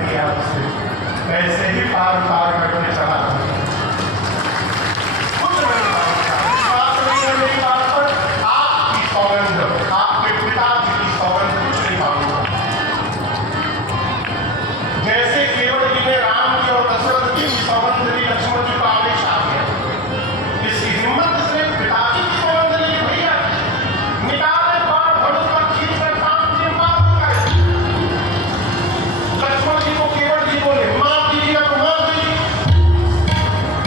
नहीं आपसे, ऐसे ही पार पार करके चला कुछ नहीं मांगता। विश्वास नहीं है मेरी बात पर, आपकी सौगंध, आपके पिताजी की सौगंध कुछ नहीं मांगूंगा। जैसे केवल जी ने राम की और दशरथ की सौगंध ली, लक्ष्मण जी को आदेश आ गया। इसकी हिम्मत इसने पिताजी की सौगंध ली, भैया निकाले बाण धनुष पर खींच कर काम से मार दूंगा। लक्ष्मण जी को केवल जी बोले मार दीजिएगा तो मार दीजिए,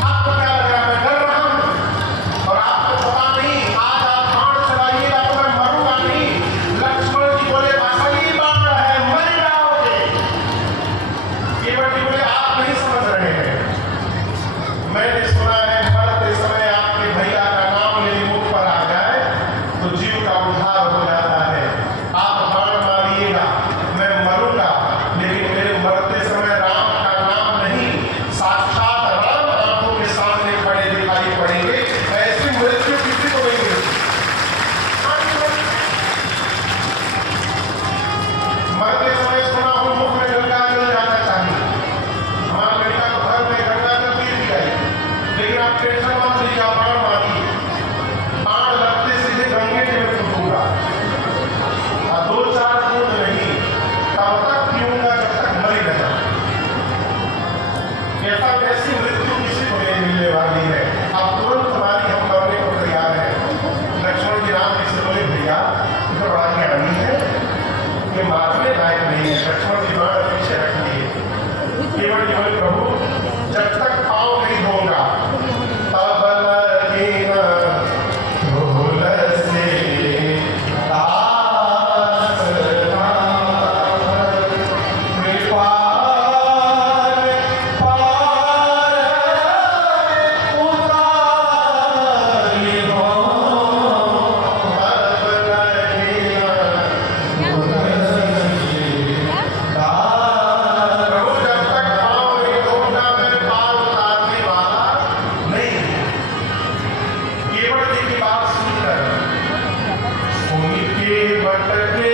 आपको क्या लग रहा है मैं डर रहा हूं? और आपको पता नहीं आज आप बाण चलाइएगा तो मैं मरूंगा नहीं। लक्ष्मण जी बोले असली बाण है, मर जाओगे। केवल जी बोले आप नहीं समझ रहे हैं, मैंने सुना है मरते समय आपके भैया का नाम मेरे मुख पर आ जाए तो जीव का उद्धार हो जाता है। आप बाण मारिएगा, मैं मरूंगा, लेकिन मेरे मरते समय राम का नाम नहीं, साक्षात राम आंखों के सामने खड़े दिखाई पड़ेंगे। ऐसी मृत्यु किसी को नहीं मिलती। मरते समय सुना हो मुख में गंगा जल जाना चाहिए। हमारा लड़का तो घर में गंगा जल पी दिया है, लेकिन आप टेंशन मत लीजिए, आप बाण मारिए, बाण लगते सीधे गंगे जी में फूटूंगा। 2-4 बूंद नहीं, तब तक पीऊंगा जब तक मर ही न जाऊं। ऐसा कैसी मृत्यु किसी को नहीं मिलने वाली है। अब तुरंत हमारी हम मरने को तैयार है। लक्ष्मण जी राम जी से बोले भैया तो बड़ा ज्ञानी है, ये मारने लायक नहीं है। लक्ष्मण जी बाण पीछे रख लिए। केवल जी बोले प्रभु जब तक पाँव नहीं धोऊंगा तब लगे न ढोल से दास कृपाल पार उतारी हो, तब लगे न ढोल से दास। प्रभु जब तक पाँव नहीं धोऊंगा मैं पार उतारने वाला नहीं। केवल जी की बात सुनकर उनके बटके